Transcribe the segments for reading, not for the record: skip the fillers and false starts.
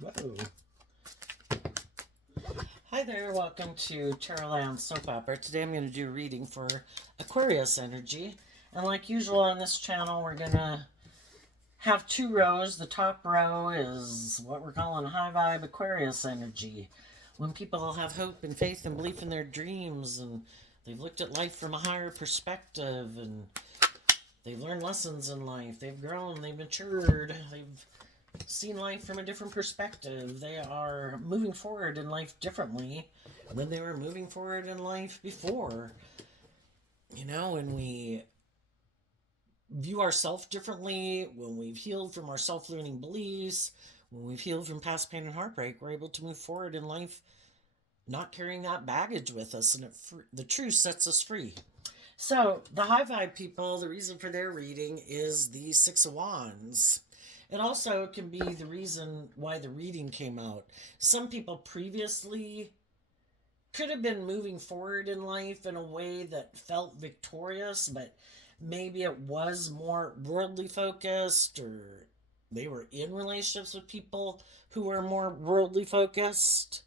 Whoa. Hi there, welcome to Tarotland Soap Opera. Today I'm going to do a reading for Aquarius energy. And like usual on this channel, we're going to have two rows. The top row is what we're calling high vibe Aquarius energy. When people have hope and faith and belief in their dreams, and they've looked at life from a higher perspective, and they've learned lessons in life. They've grown, they've matured, they've seen life from a different perspective. They are moving forward in life differently than they were moving forward in life before. You know, when we view ourselves differently, when we've healed from our self-limiting beliefs, when we've healed from past pain and heartbreak, we're able to move forward in life not carrying that baggage with us, and the truth sets us free. So, the high vibe people, the reason for their reading is the Six of Wands. It also can be the reason why the reading came out. Some people previously could have been moving forward in life in a way that felt victorious, but maybe it was more worldly focused, or they were in relationships with people who were more worldly focused.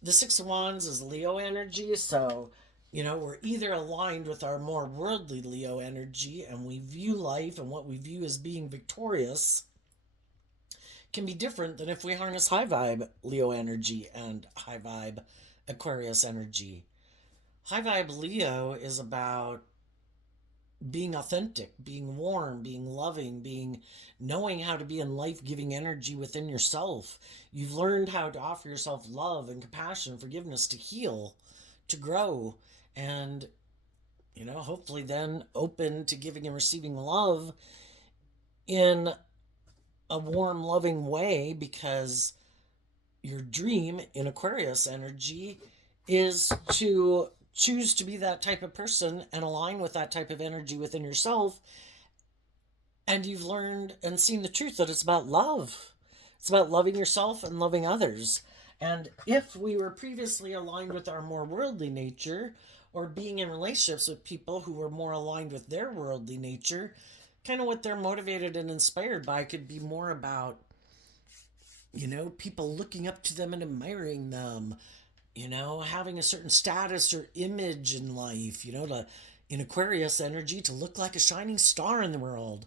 The Six of Wands is Leo energy, so we're either aligned with our more worldly Leo energy and we view life and what we view as being victorious can be different than if we harness high vibe Leo energy and high vibe Aquarius energy. High vibe Leo is about being authentic, being warm, being loving, knowing how to be in life-giving energy within yourself. You've learned how to offer yourself love and compassion, forgiveness, to heal, to grow, and hopefully then open to giving and receiving love in a warm, loving way, because your dream in Aquarius energy is to choose to be that type of person and align with that type of energy within yourself. And you've learned and seen the truth that it's about love. It's about loving yourself and loving others. And if we were previously aligned with our more worldly nature, or being in relationships with people who were more aligned with their worldly nature, kind of what they're motivated and inspired by could be more about, people looking up to them and admiring them, having a certain status or image in life, in Aquarius energy, to look like a shining star in the world.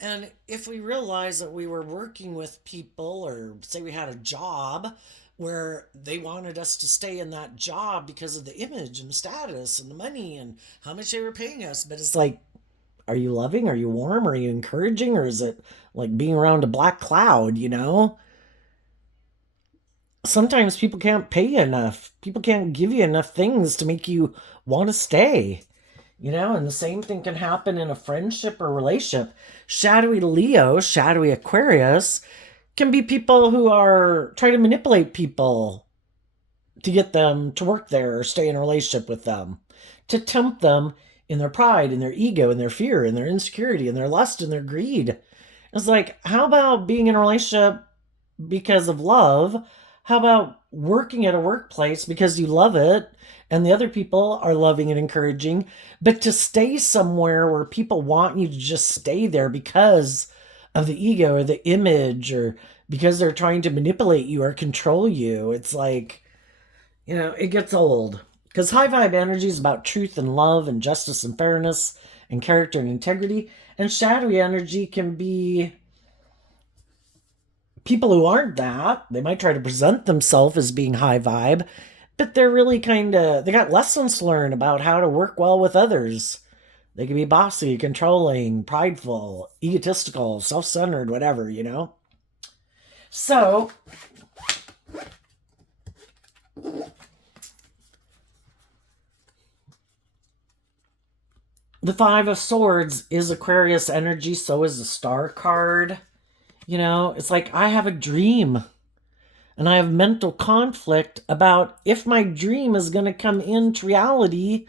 And if we realize that we were working with people, or say we had a job where they wanted us to stay in that job because of the image and the status and the money and how much they were paying us, but it's like, are you loving? Are you warm? Are you encouraging? Or is it like being around a black cloud, Sometimes people can't pay you enough. People can't give you enough things to make you want to stay. And the same thing can happen in a friendship or relationship. Shadowy Leo, shadowy Aquarius can be people who are trying to manipulate people to get them to work there or stay in a relationship with them, to tempt them in their pride, in their ego, in their fear, in their insecurity, in their lust, in their greed. It's like, how about being in a relationship because of love? How about working at a workplace because you love it and the other people are loving and encouraging, but to stay somewhere where people want you to just stay there because of the ego or the image, or because they're trying to manipulate you or control you? It's like, it gets old. Because high vibe energy is about truth and love and justice and fairness and character and integrity. And shadowy energy can be people who aren't that. They might try to present themselves as being high vibe, but they're really they got lessons to learn about how to work well with others. They can be bossy, controlling, prideful, egotistical, self-centered, whatever, So, the Five of Swords is Aquarius energy, so is the Star card. It's like, I have a dream and I have mental conflict about if my dream is going to come into reality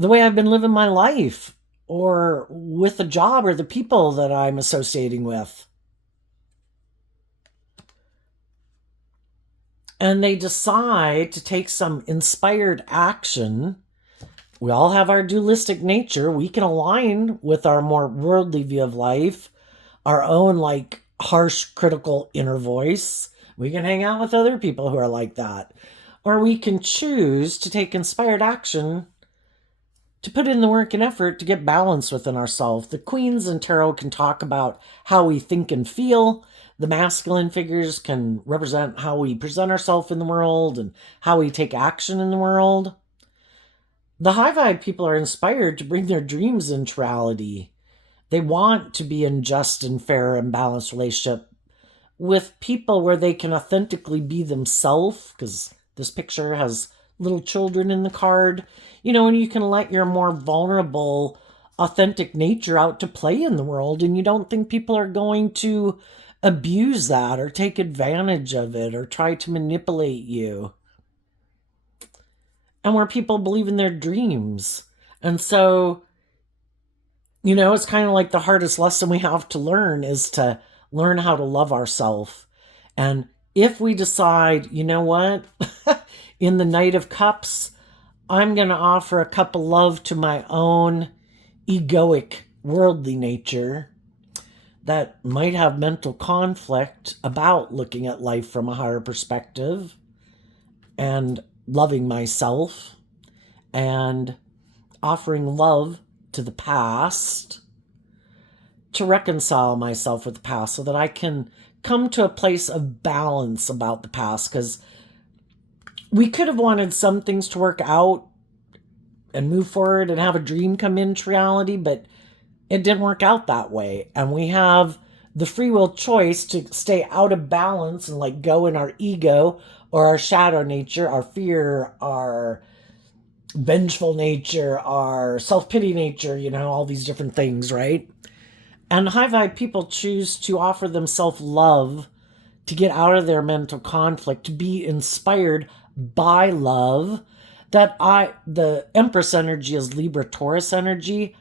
the way I've been living my life, or with the job or the people that I'm associating with. And they decide to take some inspired action. We all have our dualistic nature. We can align with our more worldly view of life, our own harsh, critical inner voice. We can hang out with other people who are like that. Or we can choose to take inspired action to put in the work and effort to get balance within ourselves. The queens in tarot can talk about how we think and feel. The masculine figures can represent how we present ourselves in the world and how we take action in the world. The high vibe people are inspired to bring their dreams into reality. They want to be in just and fair and balanced relationship with people where they can authentically be themselves, because this picture has little children in the card, and you can let your more vulnerable, authentic nature out to play in the world, and you don't think people are going to abuse that or take advantage of it or try to manipulate you. And where people believe in their dreams. And so, it's kind of like the hardest lesson we have to learn is to learn how to love ourselves. And if we decide, you know what, in the Knight of Cups, I'm going to offer a cup of love to my own egoic, worldly nature that might have mental conflict about looking at life from a higher perspective and loving myself and offering love to the past to reconcile myself with the past so that I can come to a place of balance about the past, because we could have wanted some things to work out and move forward and have a dream come into reality, but it didn't work out that way. And we have the free will choice to stay out of balance and like go in our ego or our shadow nature, our fear, our vengeful nature, our self-pity nature, all these different things, right? And high vibe people choose to offer themselves love to get out of their mental conflict, to be inspired by love. The Empress energy is Libra Taurus energy.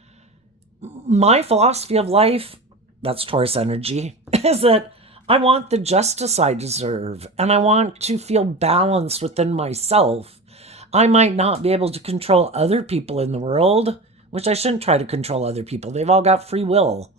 My philosophy of life, that's Taurus energy, is that I want the justice I deserve, and I want to feel balanced within myself. I might not be able to control other people in the world, which I shouldn't try to control other people. They've all got free will.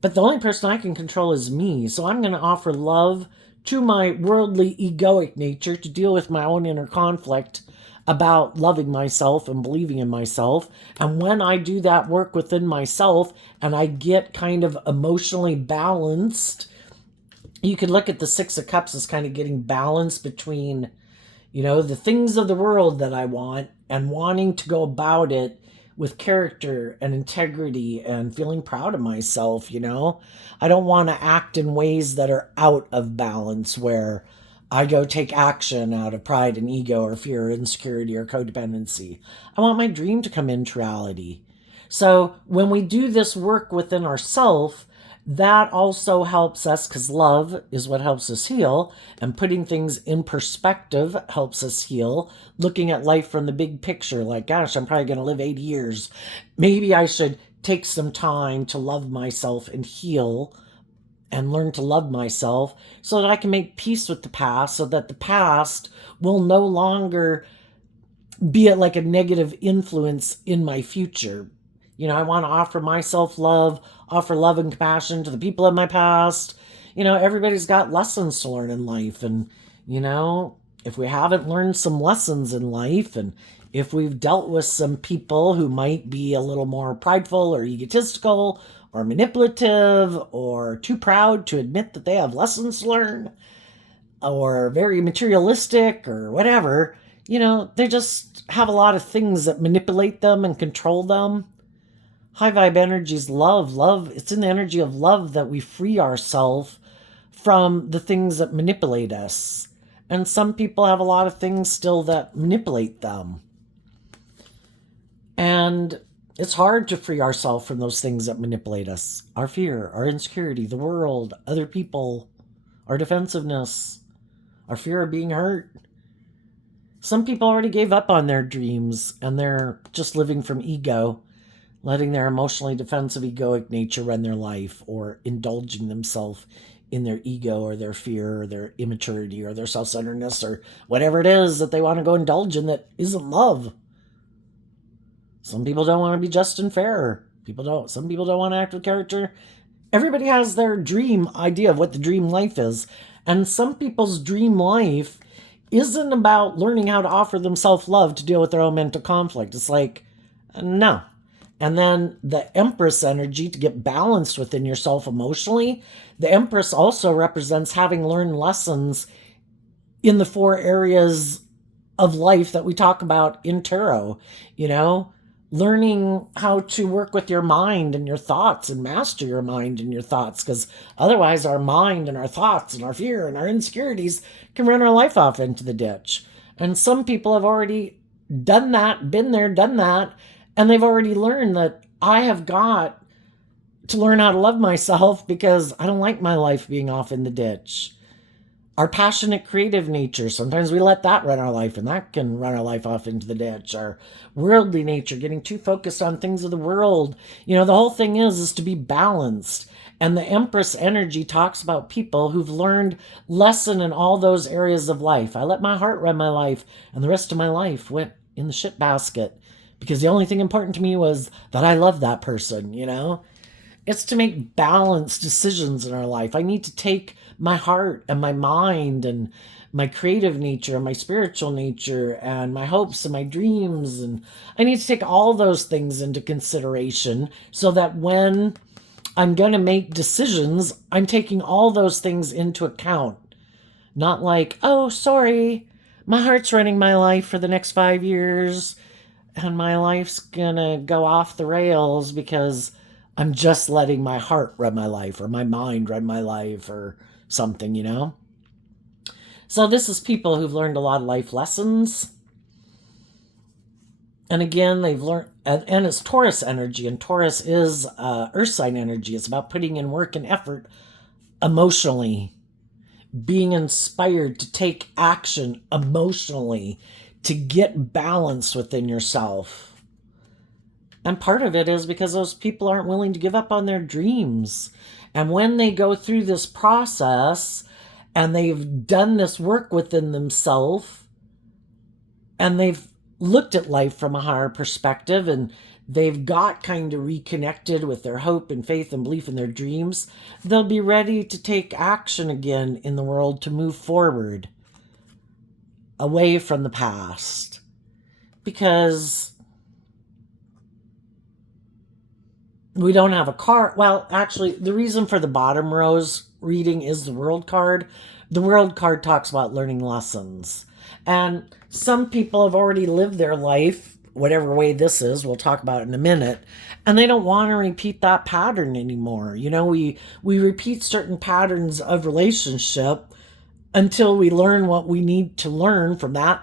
But the only person I can control is me. So I'm going to offer love to my worldly egoic nature to deal with my own inner conflict about loving myself and believing in myself. And when I do that work within myself and I get kind of emotionally balanced, you can look at the Six of Cups as kind of getting balanced between, the things of the world that I want and wanting to go about it with character and integrity and feeling proud of myself. I don't want to act in ways that are out of balance, where I go take action out of pride and ego or fear or insecurity or codependency. I want my dream to come into reality. So when we do this work within ourselves, that also helps us, because love is what helps us heal, and putting things in perspective helps us heal. Looking at life from the big picture, like, gosh, I'm probably going to live 80 years. Maybe I should take some time to love myself and heal and learn to love myself so that I can make peace with the past, so that the past will no longer be like a negative influence in my future. I want to offer myself love, offer love and compassion to the people of my past. Everybody's got lessons to learn in life. And, if we haven't learned some lessons in life, and if we've dealt with some people who might be a little more prideful or egotistical or manipulative or too proud to admit that they have lessons to learn, or very materialistic or whatever, they just have a lot of things that manipulate them and control them. High vibe energy is love. Love, it's in the energy of love that we free ourselves from the things that manipulate us. And some people have a lot of things still that manipulate them. And it's hard to free ourselves from those things that manipulate us. Our fear, our insecurity, the world, other people, our defensiveness, our fear of being hurt. Some people already gave up on their dreams and they're just living from ego, letting their emotionally defensive egoic nature run their life, or indulging themselves in their ego or their fear or their immaturity or their self-centeredness or whatever it is that they want to go indulge in that isn't love. Some people don't want to be just and fair. Some people don't want to act with character everybody has their dream idea of what the dream life is. And some people's dream life isn't about learning how to offer them self-love to deal with their own mental conflict. It's like, no. And then the Empress energy, to get balanced within yourself emotionally, the Empress also represents having learned lessons in the 4 areas of life that we talk about in tarot, learning how to work with your mind and your thoughts and master your mind and your thoughts, because otherwise our mind and our thoughts and our fear and our insecurities can run our life off into the ditch. And some people have already done that, been there, done that, and they've already learned that I have got to learn how to love myself because I don't like my life being off in the ditch. Our passionate creative nature, sometimes we let that run our life, and that can run our life off into the ditch. Our worldly nature, getting too focused on things of the world. The whole thing is to be balanced. And the Empress energy talks about people who've learned lesson in all those areas of life. I let my heart run my life, and the rest of my life went in the shit basket because the only thing important to me was that I love that person, It's to make balanced decisions in our life. I need to take my heart and my mind and my creative nature and my spiritual nature and my hopes and my dreams. And I need to take all those things into consideration so that when I'm going to make decisions, I'm taking all those things into account. Not like, oh, sorry, my heart's running my life for the next 5 years and my life's going to go off the rails because I'm just letting my heart run my life or my mind run my life or something, So this is people who've learned a lot of life lessons. And again, they've learned, and it's Taurus energy, and Taurus is earth sign energy. It's about putting in work and effort emotionally, being inspired to take action emotionally, to get balance within yourself. And part of it is because those people aren't willing to give up on their dreams. And when they go through this process and they've done this work within themselves and they've looked at life from a higher perspective and they've got kind of reconnected with their hope and faith and belief in their dreams, they'll be ready to take action again in the world to move forward away from the past. Because we don't have a card. Well, actually, the reason for the bottom rose reading is the World card. The World card talks about learning lessons. And some people have already lived their life, whatever way this is, we'll talk about it in a minute, and they don't want to repeat that pattern anymore. We repeat certain patterns of relationship until we learn what we need to learn from that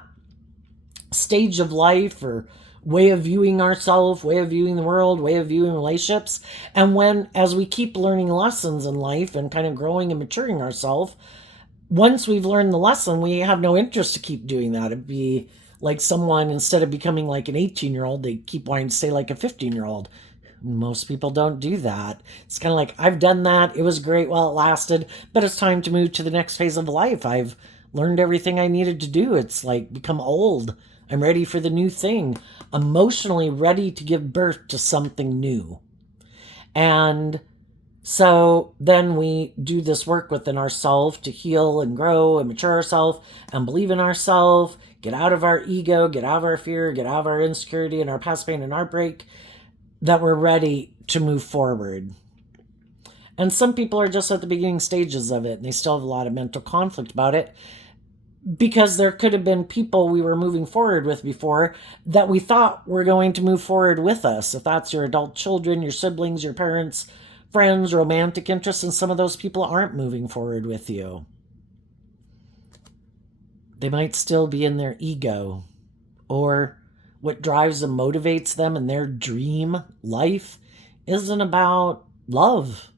stage of life or way of viewing ourselves, way of viewing the world, way of viewing relationships. And as we keep learning lessons in life and kind of growing and maturing ourselves, once we've learned the lesson, we have no interest to keep doing that. It'd be like someone, instead of becoming like an 18-year-old, they keep wanting to stay like a 15-year-old. Most people don't do that. It's kind of like, I've done that. It was great while it lasted, but it's time to move to the next phase of life. I've learned everything I needed to do. It's like become old. I'm ready for the new thing. Emotionally ready to give birth to something new. And so then we do this work within ourselves to heal and grow and mature ourselves and believe in ourselves, get out of our ego, get out of our fear, get out of our insecurity and our past pain and heartbreak, that we're ready to move forward. And some people are just at the beginning stages of it and they still have a lot of mental conflict about it, because there could have been people we were moving forward with before that we thought were going to move forward with us. If that's your adult children, your siblings, your parents, friends, romantic interests, and some of those people aren't moving forward with you. They might still be in their ego, or what drives and motivates them in their dream life isn't about love.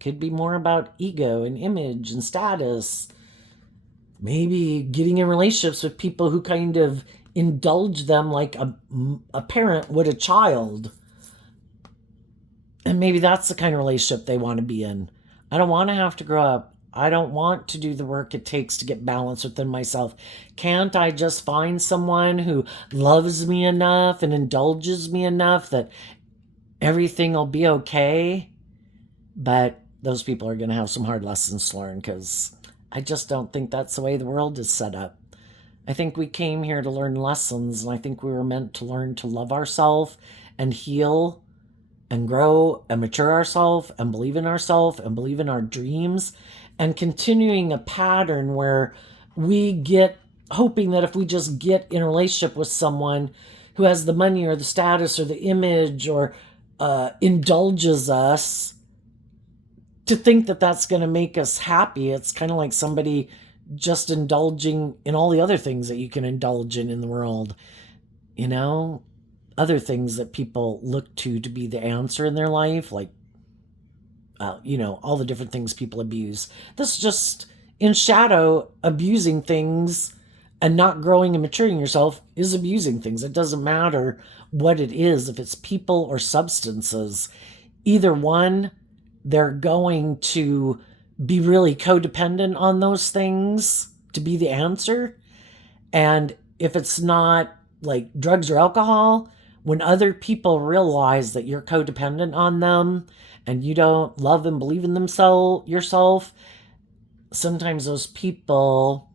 Could be more about ego and image and status. Maybe getting in relationships with people who kind of indulge them like a parent would a child. And maybe that's the kind of relationship they want to be in. I don't want to have to grow up. I don't want to do the work it takes to get balance within myself. Can't I just find someone who loves me enough and indulges me enough that everything will be okay? But those people are going to have some hard lessons to learn, because I just don't think that's the way the world is set up. I think we came here to learn lessons, and I think we were meant to learn to love ourselves and heal and grow and mature ourselves and believe in ourselves and believe in our dreams, and continuing a pattern where we get hoping that if we just get in a relationship with someone who has the money or the status or the image or indulges us, to think that that's going to make us happy. It's kind of like somebody just indulging in all the other things that you can indulge in the world, you know, other things that people look to be the answer in their life, like, all the different things people abuse. This is just in shadow. Abusing things and not growing and maturing yourself is abusing things. It doesn't matter what it is, if it's people or substances. Either one, they're going to be really codependent on those things to be the answer. And if it's not like drugs or alcohol, when other people realize that you're codependent on them and you don't love and believe in yourself, sometimes those people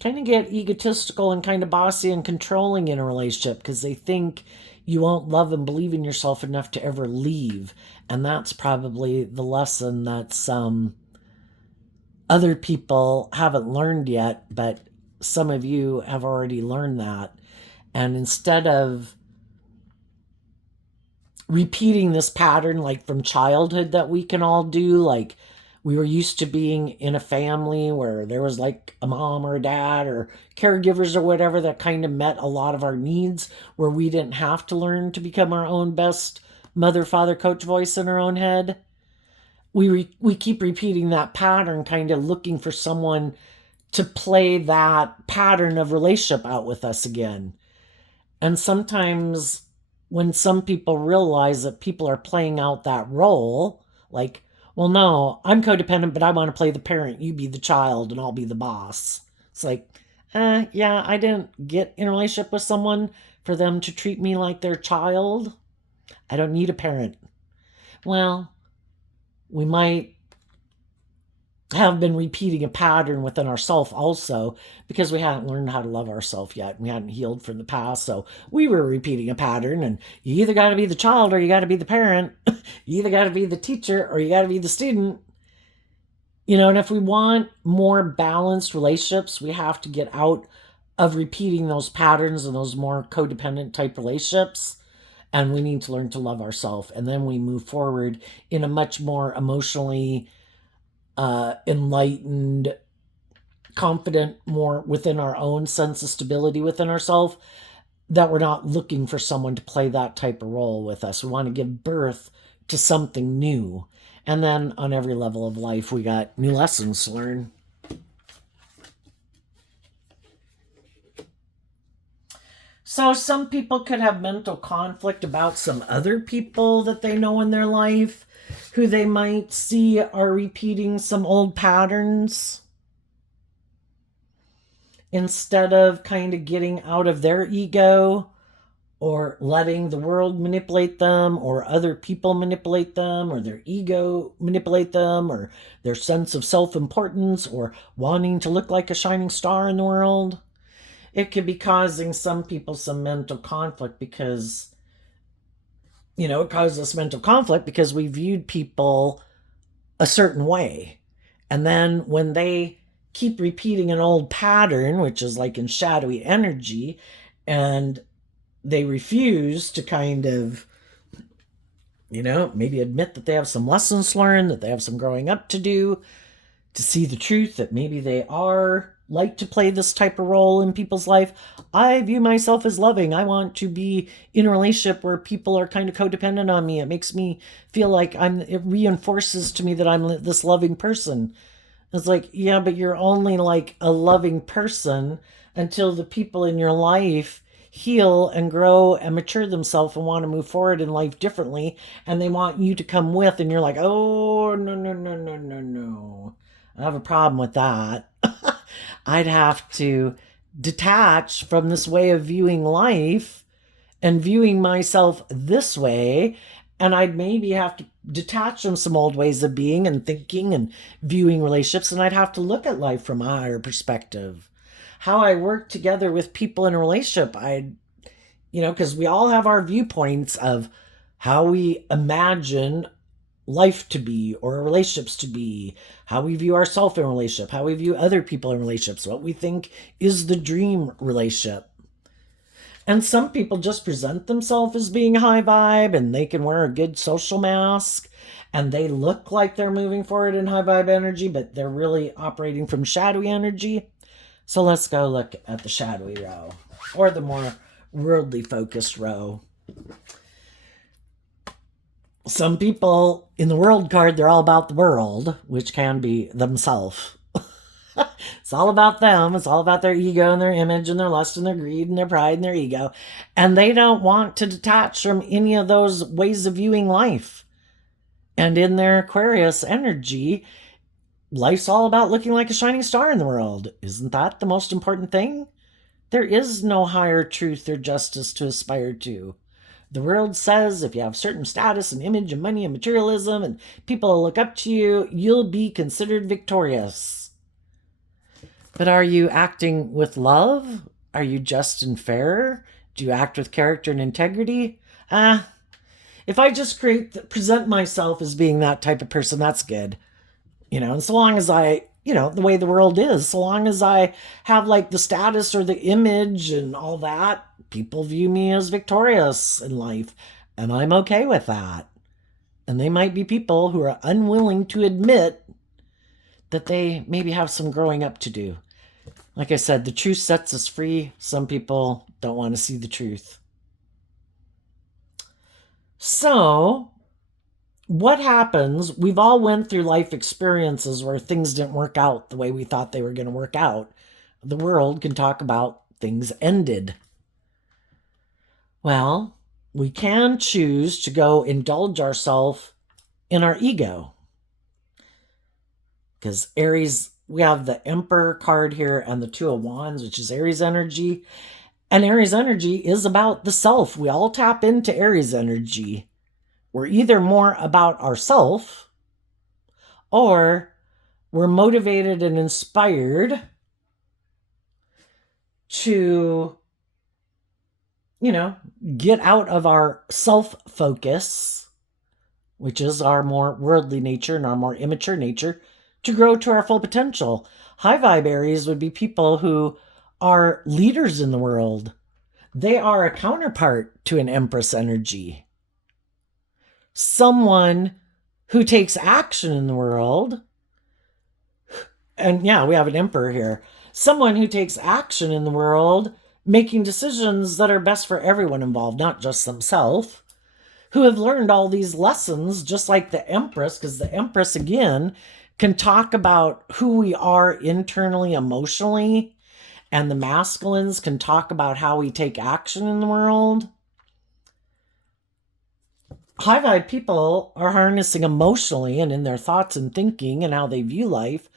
kind of get egotistical and kind of bossy and controlling in a relationship, because they think you won't love and believe in yourself enough to ever leave. And that's probably the lesson that some other people haven't learned yet, but some of you have already learned that. And instead of repeating this pattern like from childhood that we can all do, like we were used to being in a family where there was like a mom or a dad or caregivers or whatever that kind of met a lot of our needs, where we didn't have to learn to become our own best mother, father, coach voice in our own head. We keep repeating that pattern, kind of looking for someone to play that pattern of relationship out with us again. And sometimes when some people realize that people are playing out that role, like, well, no, I'm codependent, but I want to play the parent. You be the child and I'll be the boss. It's like, yeah, I didn't get in a relationship with someone for them to treat me like their child. I don't need a parent. Well, we might have been repeating a pattern within ourselves also, because we hadn't learned how to love ourselves yet. We hadn't healed from the past. So we were repeating a pattern, and you either got to be the child or you got to be the parent. You either got to be the teacher or you got to be the student. And if we want more balanced relationships, we have to get out of repeating those patterns and those more codependent type relationships. And we need to learn to love ourselves. And then we move forward in a much more emotionally enlightened, confident, more within our own sense of stability within ourselves, that we're not looking for someone to play that type of role with us. We want to give birth to something new. And then on every level of life, we got new lessons to learn. So some people could have mental conflict about some other people that they know in their life, who they might see are repeating some old patterns, instead of kind of getting out of their ego or letting the world manipulate them, or other people manipulate them, or their ego manipulate them, or their sense of self-importance, or wanting to look like a shining star in the world. It could be causing some people some mental conflict, because it causes us mental conflict because we viewed people a certain way. And then when they keep repeating an old pattern, which is like in shadowy energy, and they refuse to kind of, maybe admit that they have some lessons learned, that they have some growing up to do, to see the truth that maybe they are like to play this type of role in people's life. I view myself as loving. I want to be in a relationship where people are kind of codependent on me. It makes me feel like it reinforces to me that I'm this loving person. It's like, yeah, but you're only like a loving person until the people in your life heal and grow and mature themselves and want to move forward in life differently. And they want you to come with, and you're like, oh, no, no, no, no, no, no. I have a problem with that. I'd have to detach from this way of viewing life and viewing myself this way. And I'd maybe have to detach from some old ways of being and thinking and viewing relationships, and I'd have to look at life from a higher perspective. How I work together with people in a relationship, because we all have our viewpoints of how we imagine life to be or relationships to be, how we view ourselves in a relationship, how we view other people in relationships, what we think is the dream relationship. And some people just present themselves as being high vibe, and they can wear a good social mask and they look like they're moving forward in high vibe energy, but they're really operating from shadowy energy. So let's go look at the shadowy row, or the more worldly focused row. Some people in the world card, they're all about the world, which can be themselves. It's all about them. It's all about their ego and their image and their lust and their greed and their pride and their ego. And they don't want to detach from any of those ways of viewing life. And in their Aquarius energy, life's all about looking like a shining star in the world. Isn't that the most important thing? There is no higher truth or justice to aspire to. The world says if you have certain status and image and money and materialism and people look up to you, you'll be considered victorious. But are you acting with love? Are you just and fair? Do you act with character and integrity? If I just present myself as being that type of person, that's good. And so long as I, the way the world is, so long as I have like the status or the image and all that, people view me as victorious in life, and I'm okay with that. And they might be people who are unwilling to admit that they maybe have some growing up to do. Like I said, the truth sets us free. Some people don't want to see the truth. So, what happens? We've all went through life experiences where things didn't work out the way we thought they were going to work out. The world can talk about things ended. Well, we can choose to go indulge ourselves in our ego. Because Aries, we have the Emperor card here and the Two of Wands, which is Aries energy. And Aries energy is about the self. We all tap into Aries energy. We're either more about ourself, or we're motivated and inspired to, get out of our self-focus, which is our more worldly nature and our more immature nature, to grow to our full potential. High vibe Aries would be people who are leaders in the world. They are a counterpart to an Empress energy. Someone who takes action in the world. And yeah, we have an Emperor here. Someone who takes action in the world, making decisions that are best for everyone involved, not just themselves, who have learned all these lessons, just like the Empress, because the Empress, again, can talk about who we are internally, emotionally, and the masculines can talk about how we take action in the world. High vibe people are harnessing emotionally and in their thoughts and thinking and how they view life.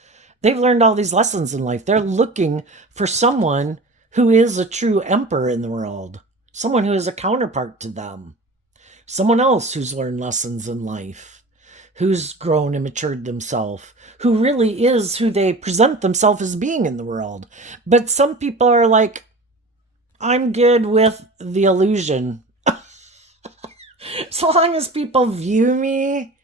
They've learned all these lessons in life. They're looking for someone who is a true emperor in the world, someone who is a counterpart to them, someone else who's learned lessons in life, who's grown and matured themselves, who really is who they present themselves as being in the world. But some people are like, I'm good with the illusion. So long as people view me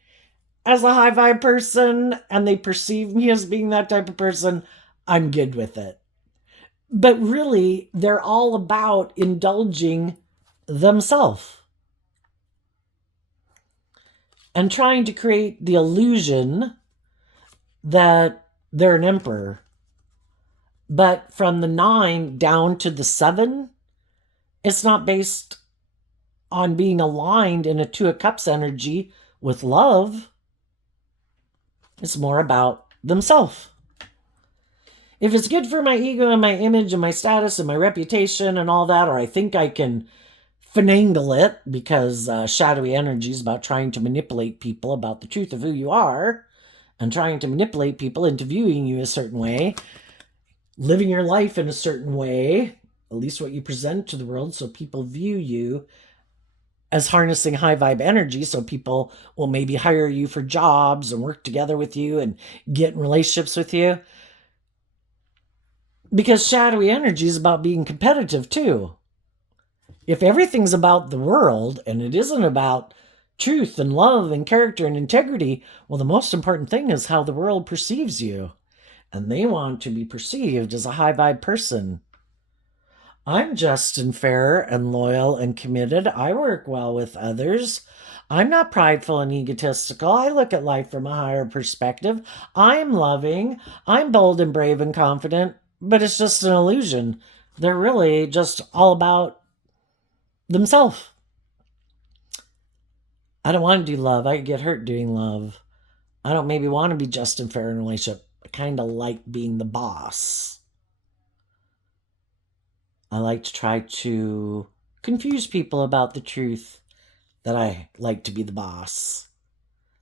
as a high vibe person and they perceive me as being that type of person, I'm good with it. But really, they're all about indulging themselves and trying to create the illusion that they're an emperor. But from the 9 down to the 7, it's not based on being aligned in a Two of Cups energy with love. It's more about themselves. If it's good for my ego and my image and my status and my reputation and all that, or I think I can finagle it, because shadowy energy is about trying to manipulate people about the truth of who you are and trying to manipulate people into viewing you a certain way, living your life in a certain way, at least what you present to the world, so people view you as harnessing high vibe energy, so people will maybe hire you for jobs and work together with you and get in relationships with you. Because shadowy energy is about being competitive too. If everything's about the world and it isn't about truth and love and character and integrity, well, the most important thing is how the world perceives you. And they want to be perceived as a high vibe person. I'm just and fair and loyal and committed. I work well with others. I'm not prideful and egotistical. I look at life from a higher perspective. I'm loving. I'm bold and brave and confident. But it's just an illusion. They're really just all about themselves. I don't want to do love. I get hurt doing love. I don't maybe want to be just and fair in a relationship. I kind of like being the boss. I like to try to confuse people about the truth that I like to be the boss,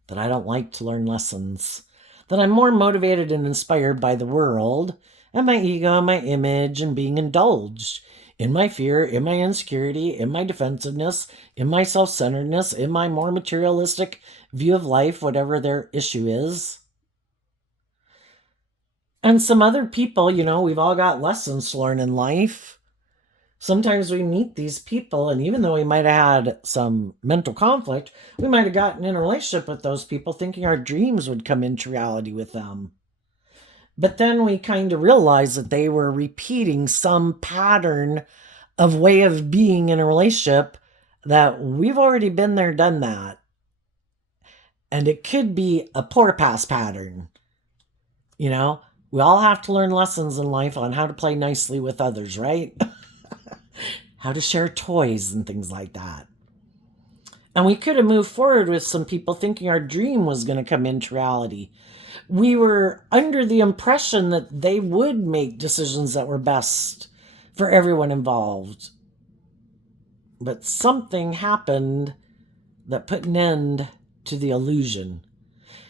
that I don't like to learn lessons, that I'm more motivated and inspired by the world and my ego and my image and being indulged in my fear, in my insecurity, in my defensiveness, in my self-centeredness, in my more materialistic view of life, whatever their issue is. And some other people, we've all got lessons to learn in life. Sometimes we meet these people, and even though we might have had some mental conflict, we might have gotten in a relationship with those people thinking our dreams would come into reality with them. But then we kind of realized that they were repeating some pattern of way of being in a relationship that we've already been there, done that. And it could be a poor past pattern. We all have to learn lessons in life on how to play nicely with others, right? How to share toys and things like that. And we could have moved forward with some people thinking our dream was going to come into reality. We were under the impression that they would make decisions that were best for everyone involved. But something happened that put an end to the illusion.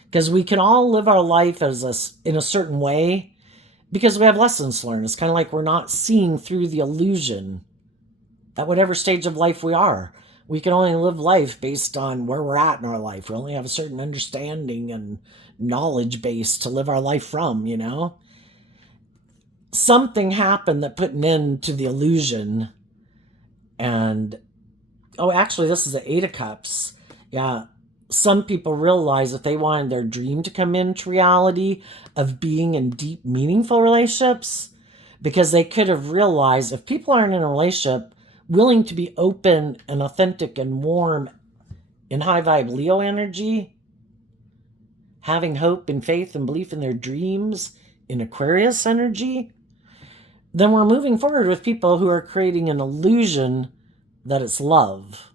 Because we can all live our life in a certain way because we have lessons to learn. It's kind of like we're not seeing through the illusion at whatever stage of life we are. We can only live life based on where we're at in our life. We only have a certain understanding and knowledge base to live our life from, Something happened that put an end to the illusion. And, actually, this is the Eight of Cups. Yeah, some people realized that they wanted their dream to come into reality of being in deep, meaningful relationships, because they could have realized if people aren't in a relationship willing to be open and authentic and warm in high vibe Leo energy, having hope and faith and belief in their dreams in Aquarius energy, then we're moving forward with people who are creating an illusion that it's love.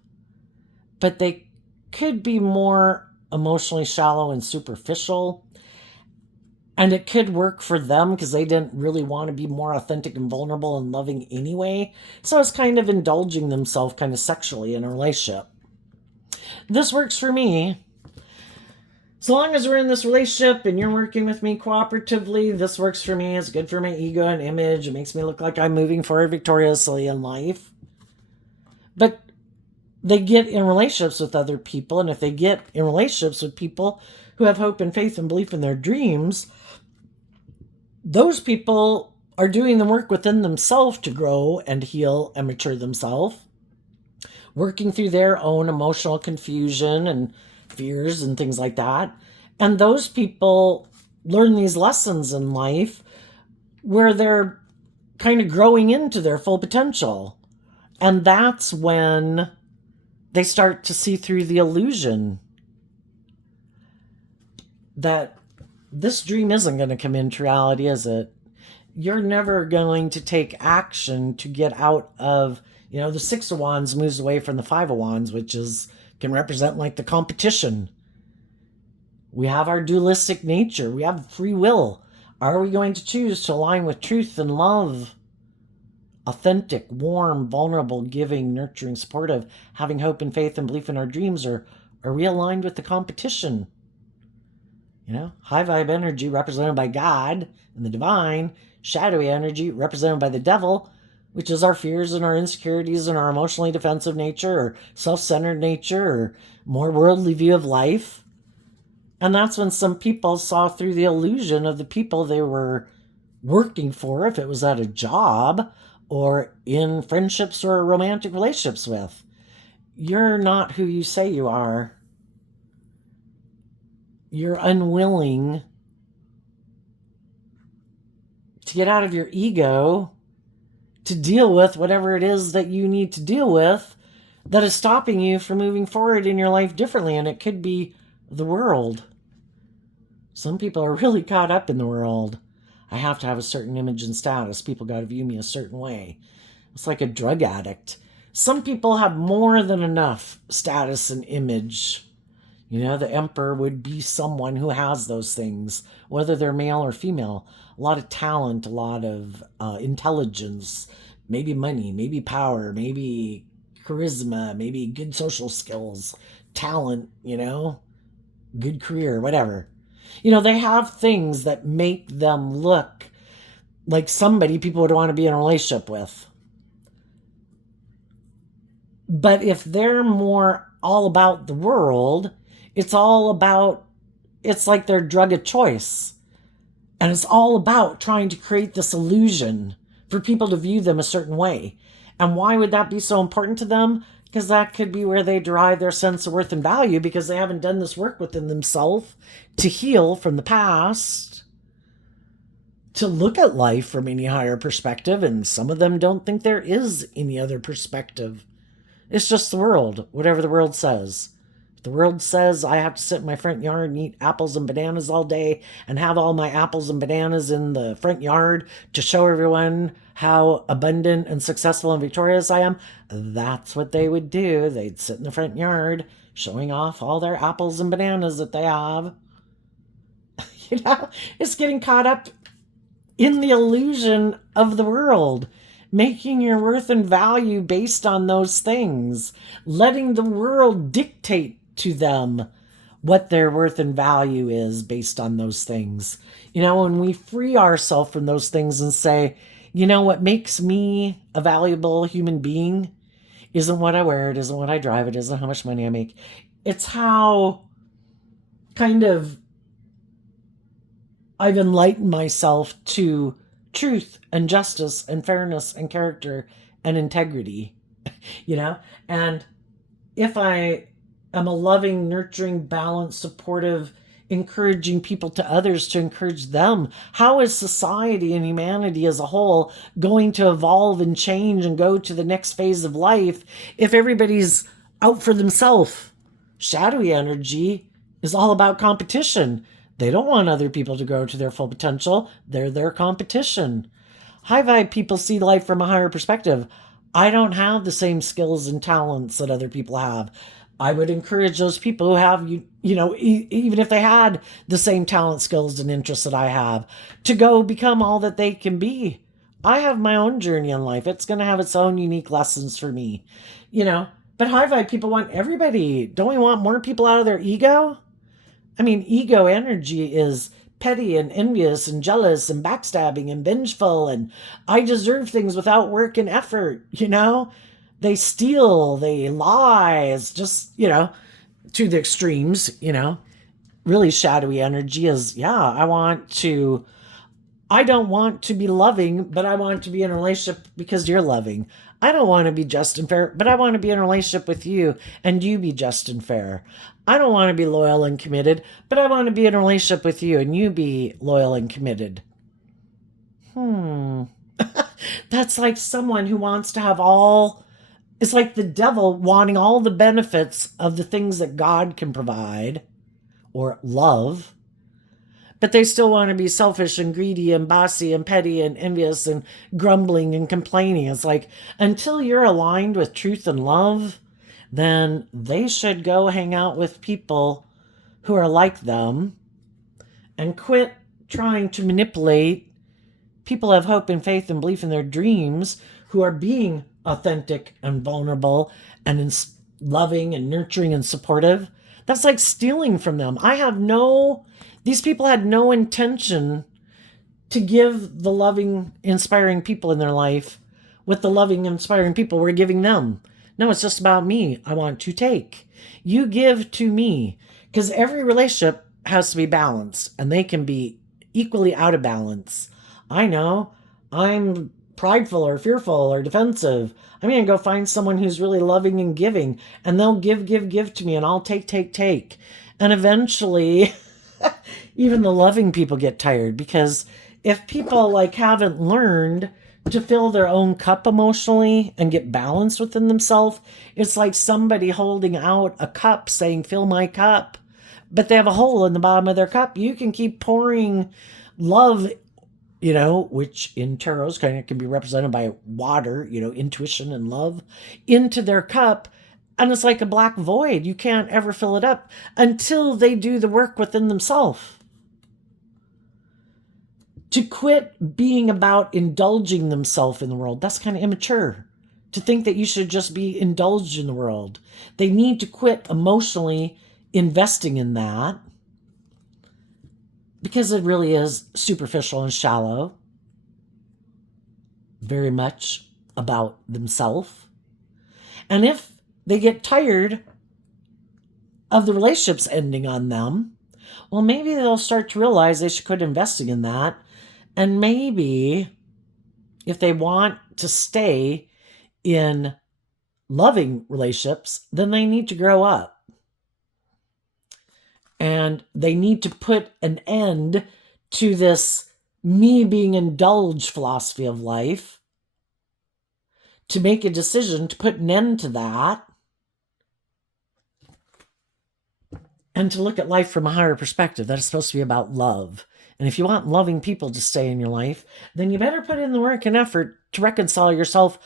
But they could be more emotionally shallow and superficial. And it could work for them because they didn't really want to be more authentic and vulnerable and loving anyway. So it's kind of indulging themselves kind of sexually in a relationship. This works for me. So long as we're in this relationship and you're working with me cooperatively, this works for me. It's good for my ego and image. It makes me look like I'm moving forward victoriously in life. But they get in relationships with other people, and if they get in relationships with people who have hope and faith and belief in their dreams, those people are doing the work within themselves to grow and heal and mature themselves, working through their own emotional confusion and fears and things like that. And those people learn these lessons in life where they're kind of growing into their full potential. And that's when they start to see through the illusion that this dream isn't going to come into reality, is it? You're never going to take action to get out of, the Six of Wands moves away from the Five of Wands, which can represent like the competition. We have our dualistic nature. We have free will. Are we going to choose to align with truth and love? Authentic, warm, vulnerable, giving, nurturing, supportive, having hope and faith and belief in our dreams, or are we aligned with the competition? High vibe energy represented by God and the divine, shadowy energy represented by the devil, which is our fears and our insecurities and our emotionally defensive nature or self-centered nature or more worldly view of life. And that's when some people saw through the illusion of the people they were working for, if it was at a job or in friendships or romantic relationships with. You're not who you say you are. You're unwilling to get out of your ego to deal with whatever it is that you need to deal with that is stopping you from moving forward in your life differently. And it could be the world. Some people are really caught up in the world. I have to have a certain image and status. People got to view me a certain way. It's like a drug addict. Some people have more than enough status and image. You know, the emperor would be someone who has those things, whether they're male or female. A lot of talent, a lot of intelligence, maybe money, maybe power, maybe charisma, maybe good social skills, talent, you know, good career, whatever. You know, they have things that make them look like somebody people would want to be in a relationship with. But if they're more all about the world, it's all about, it's like their drug of choice. And it's all about trying to create this illusion for people to view them a certain way. And why would that be so important to them? Because that could be where they derive their sense of worth and value, because they haven't done this work within themselves to heal from the past, to look at life from any higher perspective. And some of them don't think there is any other perspective. It's just the world, whatever the world says. If the world says I have to sit in my front yard and eat apples and bananas all day and have all my apples and bananas in the front yard to show everyone how abundant and successful and victorious I am, that's what they would do. They'd sit in the front yard showing off all their apples and bananas that they have. You know, it's getting caught up in the illusion of the world, making your worth and value based on those things, letting the world dictate to them what their worth and value is based on those things. You know, when we free ourselves from those things and say, you know, what makes me a valuable human being isn't what I wear, it isn't what I drive, it isn't how much money I make. It's how kind of I've enlightened myself to truth and justice and fairness and character and integrity, you know? And if I am a loving, nurturing, balanced, supportive, encouraging people to others to encourage them, how is society and humanity as a whole going to evolve and change and go to the next phase of life if everybody's out for themselves? Shadowy energy is all about competition. They don't want other people to grow to their full potential. They're their competition. High vibe people see life from a higher perspective. I don't have the same skills and talents that other people have. I would encourage those people who have, you know, even if they had the same talent, skills, and interests that I have, to go become all that they can be. I have my own journey in life. It's going to have its own unique lessons for me, you know. But high vibe people want everybody. Don't we want more people out of their ego? I mean, ego energy is petty and envious and jealous and backstabbing and vengeful and I deserve things without work and effort, you know? They steal, they lie. It's just, you know, to the extremes, you know. Really shadowy energy is, yeah, I don't want to be loving, but I want to be in a relationship because you're loving. I don't want to be just and fair, but I want to be in a relationship with you and you be just and fair. I don't want to be loyal and committed, but I want to be in a relationship with you and you be loyal and committed. That's like someone who wants to have all, it's like the devil wanting all the benefits of the things that God can provide or love, but they still want to be selfish and greedy and bossy and petty and envious and grumbling and complaining. It's like, until you're aligned with truth and love, then they should go hang out with people who are like them and quit trying to manipulate people who have hope and faith and belief in their dreams, who are being authentic and vulnerable and loving and nurturing and supportive. That's like stealing from them. These people had no intention to give the loving, inspiring people in their life with the loving, inspiring people we're giving them. No, it's just about me. I want to take. You give to me. Because every relationship has to be balanced, and they can be equally out of balance. I know I'm prideful or fearful or defensive. I'm going to go find someone who's really loving and giving, and they'll give to me, and I'll take. And eventually, even the loving people get tired, because if people like haven't learned to fill their own cup emotionally and get balanced within themselves, it's like somebody holding out a cup saying, fill my cup, but they have a hole in the bottom of their cup. You can keep pouring love, which in tarots kind of can be represented by water, intuition and love, into their cup. And it's like a black void. You can't ever fill it up until they do the work within themselves. To quit being about indulging themselves in the world, that's kind of immature. To think that you should just be indulged in the world. They need to quit emotionally investing in that, because it really is superficial and shallow. Very much about themselves. And if they get tired of the relationships ending on them, well, maybe they'll start to realize they should quit investing in that. And maybe if they want to stay in loving relationships, then they need to grow up. And they need to put an end to this me being indulged philosophy of life, to make a decision to put an end to that, and to look at life from a higher perspective. That is supposed to be about love. And if you want loving people to stay in your life, then you better put in the work and effort to reconcile yourself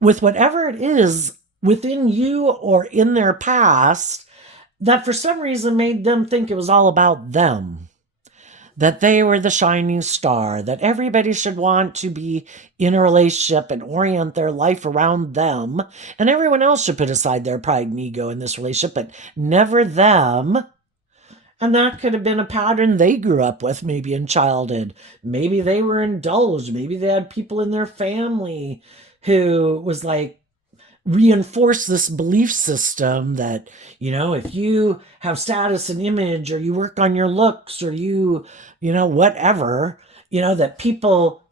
with whatever it is within you or in their past that for some reason made them think it was all about them, that they were the shining star, that everybody should want to be in a relationship and orient their life around them, and everyone else should put aside their pride and ego in this relationship, but never them. And that could have been a pattern they grew up with, maybe in childhood. Maybe they were indulged. Maybe they had people in their family who was like, reinforce this belief system that, if you have status and image, or you work on your looks, or whatever, that people,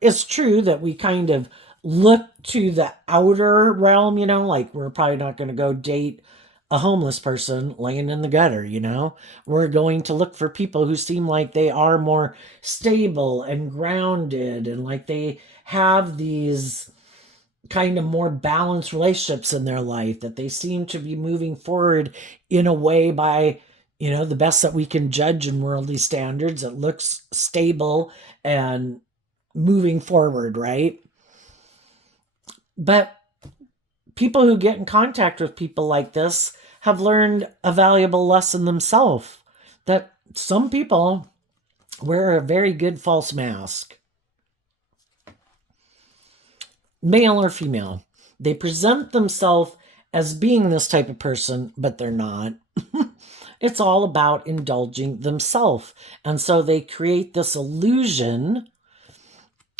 it's true that we kind of look to the outer realm, like we're probably not going to go date a homeless person laying in the gutter, we're going to look for people who seem like they are more stable and grounded, and like they have these kind of more balanced relationships in their life, that they seem to be moving forward in a way by, the best that we can judge in worldly standards. It looks stable and moving forward, right? But people who get in contact with people like this have learned a valuable lesson themselves, that some people wear a very good false mask. Male or female. They present themselves as being this type of person, but they're not. It's all about indulging themselves. And so they create this illusion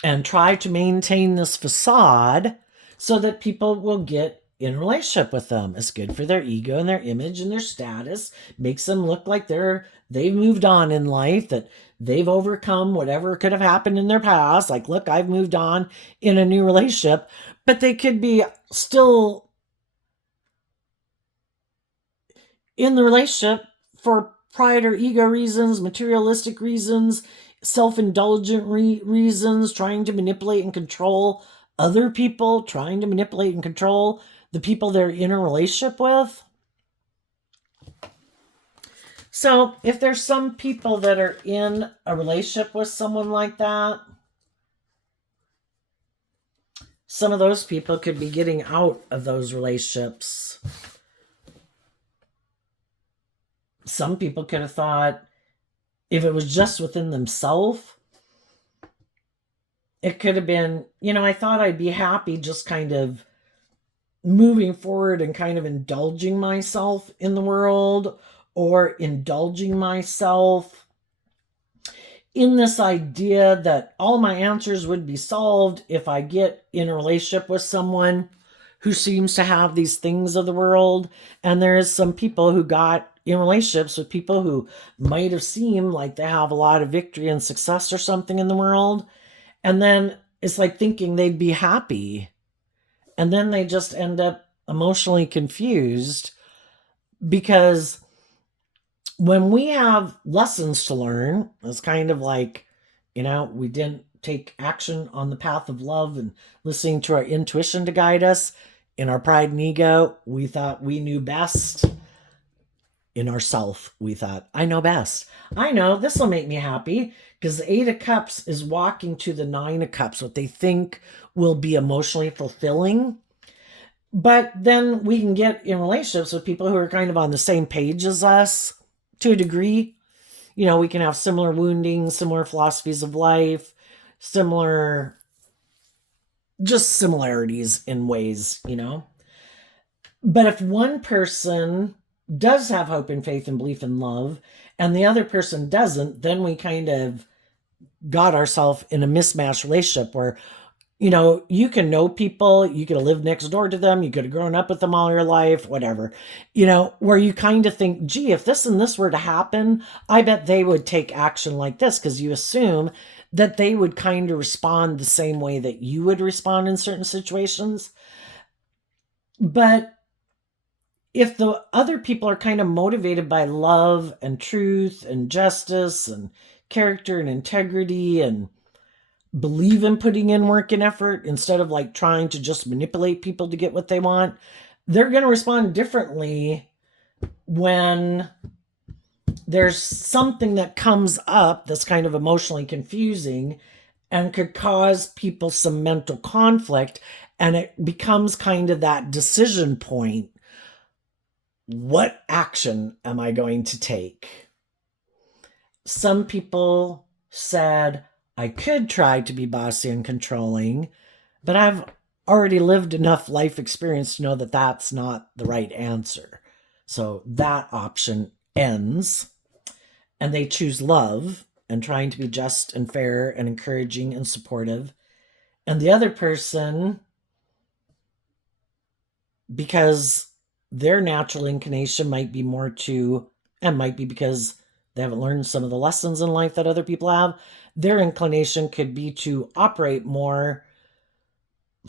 and try to maintain this facade so that people will get in a relationship with them. It's good for their ego and their image and their status. Makes them look like they've moved on in life, that they've overcome whatever could have happened in their past. Like, look, I've moved on in a new relationship. But they could be still in the relationship for pride or ego reasons, materialistic reasons, self-indulgent reasons, trying to manipulate and control other people, trying to manipulate and control the people they're in a relationship with. So if there's some people that are in a relationship with someone like that, some of those people could be getting out of those relationships. Some people could have thought, if it was just within themselves, it could have been, I thought I'd be happy just kind of moving forward and kind of indulging myself in the world, or indulging myself in this idea that all my answers would be solved if I get in a relationship with someone who seems to have these things of the world. And there is some people who got in relationships with people who might have seemed like they have a lot of victory and success or something in the world. And then it's like thinking they'd be happy. And then they just end up emotionally confused, because when we have lessons to learn, it's kind of like, we didn't take action on the path of love and listening to our intuition to guide us. In our pride and ego, we thought we knew best. In ourself, we thought, I know best. I know this will make me happy, because the 8 of Cups is walking to the 9 of Cups, what they think will be emotionally fulfilling. But then we can get in relationships with people who are kind of on the same page as us to a degree. We can have similar wounding, similar philosophies of life, similar, just similarities in ways, But if one person does have hope and faith and belief and love, and the other person doesn't, then we kind of got ourselves in a mismatched relationship where, you can know people, you could have lived next door to them, you could have grown up with them all your life, whatever, where you kind of think, gee, if this and this were to happen, I bet they would take action like this, because you assume that they would kind of respond the same way that you would respond in certain situations. But if the other people are kind of motivated by love and truth and justice and character and integrity and believe in putting in work and effort instead of like trying to just manipulate people to get what they want, they're going to respond differently when there's something that comes up that's kind of emotionally confusing and could cause people some mental conflict. And it becomes kind of that decision point. What action am I going to take? Some people said, I could try to be bossy and controlling, but I've already lived enough life experience to know that that's not the right answer. So that option ends, and they choose love and trying to be just and fair and encouraging and supportive. And the other person, because their natural inclination might be more to, and might be because they haven't learned some of the lessons in life that other people have, their inclination could be to operate more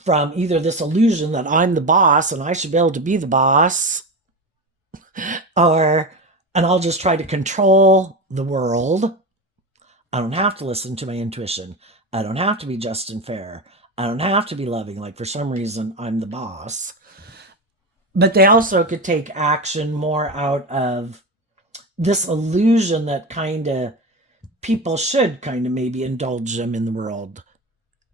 from either this illusion that I'm the boss and I should be able to be the boss, and I'll just try to control the world. I don't have to listen to my intuition. I don't have to be just and fair. I don't have to be loving. Like, for some reason, I'm the boss. But they also could take action more out of this illusion that kind of people should kind of maybe indulge them in the world.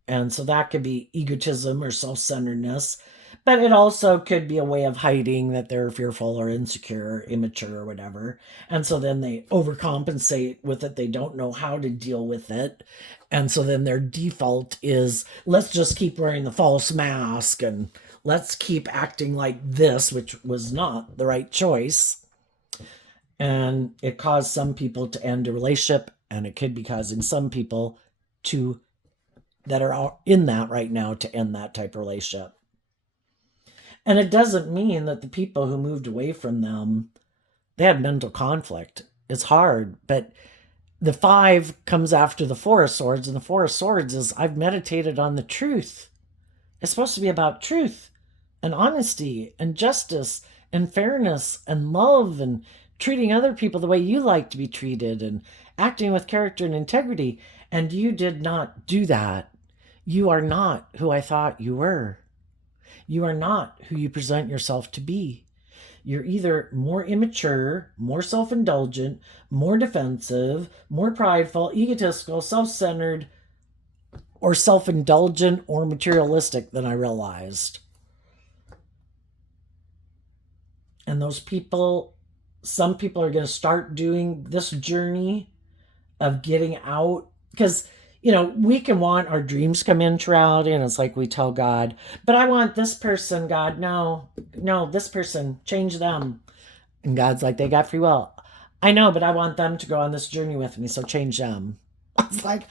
And so that could be egotism or self-centeredness. But it also could be a way of hiding that they're fearful or insecure or immature or whatever. And so then they overcompensate with it. They don't know how to deal with it. And so then their default is, let's just keep wearing the false mask and let's keep acting like this, which was not the right choice. And it caused some people to end a relationship, and it could be causing some people that are in that right now to end that type of relationship. And it doesn't mean that the people who moved away from them, they had mental conflict. It's hard, but the 5 comes after the 4 of Swords, and the 4 of Swords is, I've meditated on the truth. It's supposed to be about truth and honesty and justice and fairness and love and treating other people the way you like to be treated and acting with character and integrity. And you did not do that. You are not who I thought you were. You are not who you present yourself to be. You're either more immature, more self-indulgent, more defensive, more prideful, egotistical, self-centered, or self-indulgent or materialistic than I realized. And those people, some people are going to start doing this journey of getting out, because we can want our dreams come into reality, and it's like we tell God, but I want this person, God, no, this person, change them. And God's like, they got free will. I know, but I want them to go on this journey with me, so change them. It's like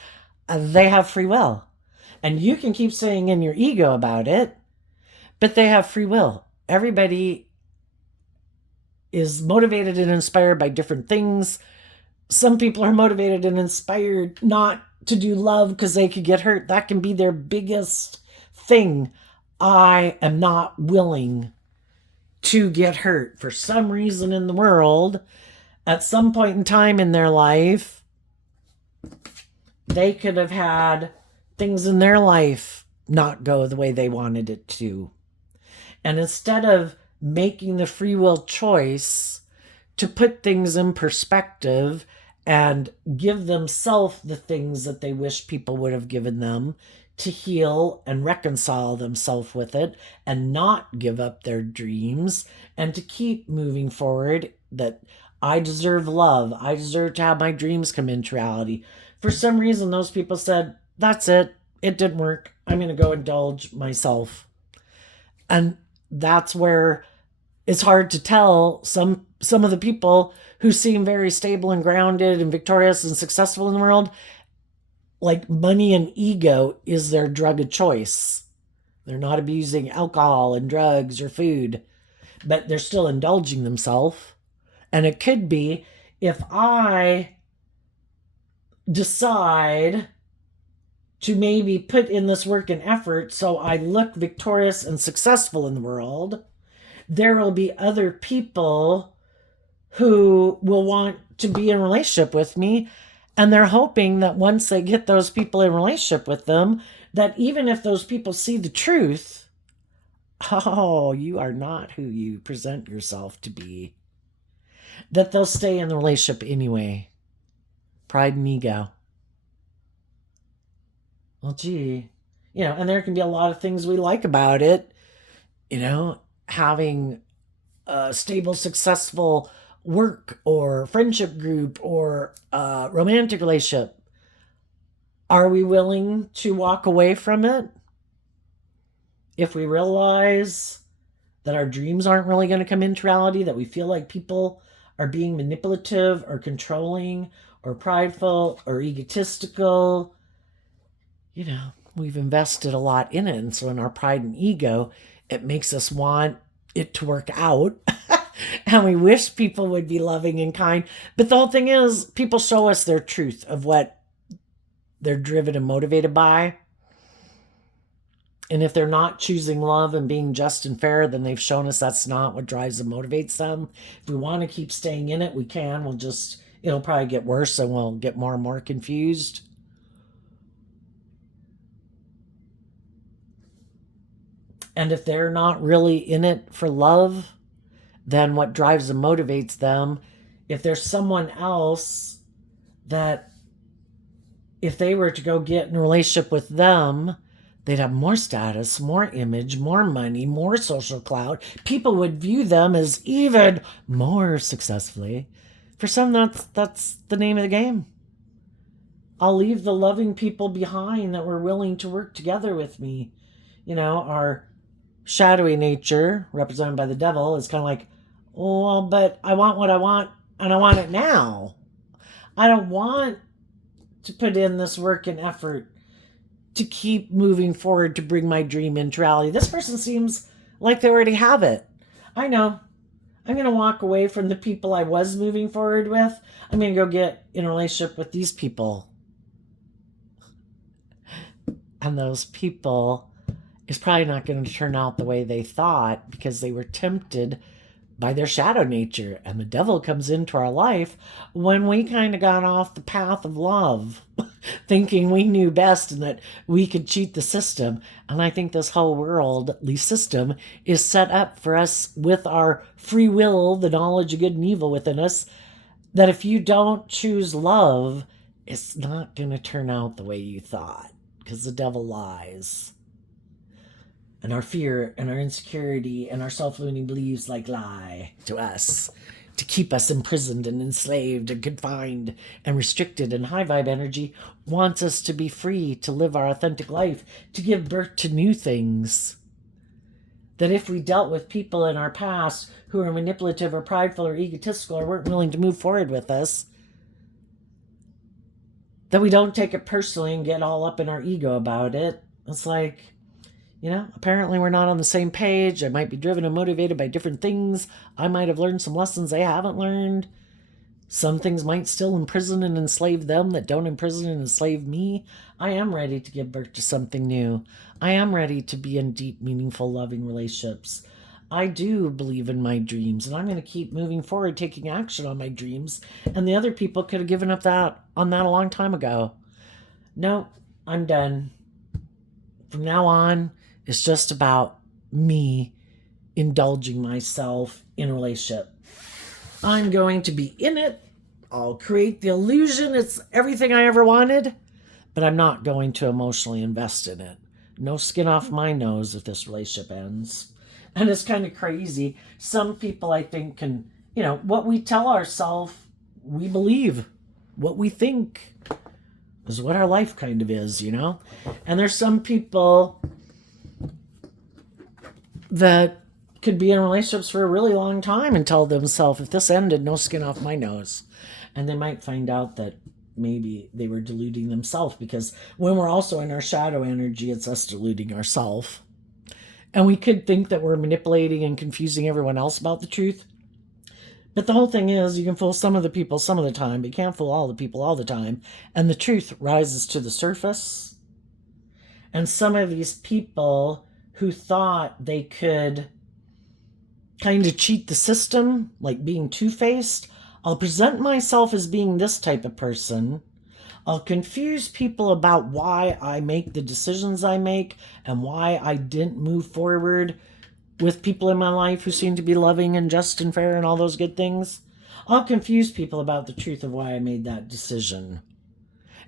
they have free will. And you can keep saying in your ego about it, but they have free will. Everybody is motivated and inspired by different things. Some people are motivated and inspired not to do love because they could get hurt. That can be their biggest thing. I am not willing to get hurt for some reason in the world. At some point in time in their life, they could have had things in their life not go the way they wanted it to. And instead of making the free will choice to put things in perspective and give themselves the things that they wish people would have given them to heal and reconcile themselves with it and not give up their dreams and to keep moving forward, that I deserve love. I deserve to have my dreams come into reality. For some reason, those people said, that's it. It didn't work. I'm going to go indulge myself. And that's where it's hard to tell some of the people who seem very stable and grounded and victorious and successful in the world, like money and ego is their drug of choice. They're not abusing alcohol and drugs or food, but they're still indulging themselves. And it could be, if I decide to maybe put in this work and effort so I look victorious and successful in the world, there will be other people who will want to be in a relationship with me. And they're hoping that once they get those people in relationship with them, that even if those people see the truth, oh, you are not who you present yourself to be, that they'll stay in the relationship anyway. Pride and ego. Well, gee, and there can be a lot of things we like about it, having a stable, successful work or friendship group or a romantic relationship. Are we willing to walk away from it if we realize that our dreams aren't really going to come into reality, that we feel like people are being manipulative or controlling or prideful or egotistical? We've invested a lot in it. And so in our pride and ego, it makes us want it to work out. And we wish people would be loving and kind. But the whole thing is, people show us their truth of what they're driven and motivated by. And if they're not choosing love and being just and fair, then they've shown us that's not what drives and motivates them. If we want to keep staying in it, we can. It'll probably get worse and we'll get more and more confused. And if they're not really in it for love, then what drives and motivates them, if there's someone else that if they were to go get in a relationship with them, they'd have more status, more image, more money, more social clout. People would view them as even more successfully. For some, that's the name of the game. I'll leave the loving people behind that were willing to work together with me. Our shadowy nature, represented by the devil, is kind of like, well, but I want what I want, and I want it now. I don't want to put in this work and effort to keep moving forward to bring my dream into reality. This person seems like they already have it. I know. I'm going to walk away from the people I was moving forward with. I'm going to go get in a relationship with these people. And those people is probably not going to turn out the way they thought because they were tempted by their shadow nature. And the devil comes into our life when we kind of got off the path of love, thinking we knew best and that we could cheat the system. And I think this whole worldly system is set up for us with our free will, the knowledge of good and evil within us, that if you don't choose love, it's not going to turn out the way you thought, because the devil lies. And our fear and our insecurity and our self-limiting beliefs lie to us to keep us imprisoned and enslaved and confined and restricted. And high vibe energy wants us to be free to live our authentic life, to give birth to new things. That if we dealt with people in our past who are manipulative or prideful or egotistical or weren't willing to move forward with us, that we don't take it personally and get all up in our ego about it. It's like, apparently we're not on the same page. I might be driven and motivated by different things. I might have learned some lessons they haven't learned. Some things might still imprison and enslave them that don't imprison and enslave me. I am ready to give birth to something new. I am ready to be in deep, meaningful, loving relationships. I do believe in my dreams, and I'm going to keep moving forward, taking action on my dreams. And the other people could have given up on that a long time ago. No, I'm done. From now on, it's just about me indulging myself in a relationship. I'm going to be in it. I'll create the illusion it's everything I ever wanted, but I'm not going to emotionally invest in it. No skin off my nose if this relationship ends. And it's kind of crazy. Some people, I think, can, what we tell ourselves, we believe. What we think is what our life kind of is, And there's some people that could be in relationships for a really long time and tell themselves, if this ended, no skin off my nose. And they might find out that maybe they were deluding themselves, because when we're also in our shadow energy, it's us deluding ourselves. And we could think that we're manipulating and confusing everyone else about the truth. But the whole thing is, you can fool some of the people some of the time, but you can't fool all the people all the time. And the truth rises to the surface. And some of these people who thought they could kind of cheat the system, like being two-faced, I'll present myself as being this type of person. I'll confuse people about why I make the decisions I make and why I didn't move forward with people in my life who seem to be loving and just and fair and all those good things. I'll confuse people about the truth of why I made that decision.